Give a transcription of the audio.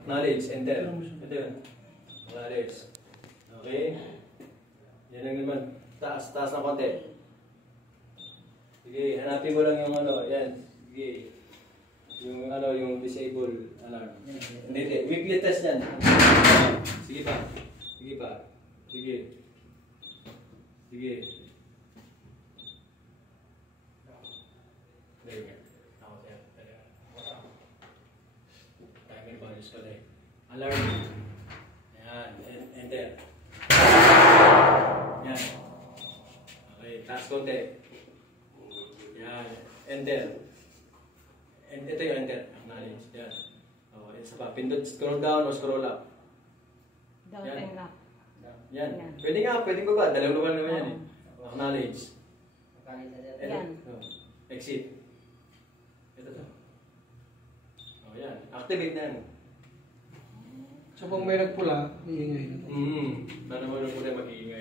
Acknowledge, enter. Ito yun. Acknowledge. Okay. Yan lang naman. Taas ng konti. Sige, hanapin mo lang yung ano, yan. Sige. Yung ano, yung disable alarm. Hindi. Weekly test yan. Sige pa. Sige pa. Sige. Sige. There you go. Timer values pala eh. Alarm. Yan. Enter. Yan. Okay. Taas konti. Yan. Enter. Ito yung enter. Acknowledge. Yan. Okay. Isa pa. Pindot. Scroll down o scroll up. Down and up. Yan. Pwede nga. Pwede ko ba? Dalawang naman naman yan eh. Acknowledge. Yan. Exit. Ito to. Oh, yan. Activate na yan. So kung may nagpula, iingay na. Paano mo nung muna mag-iingay?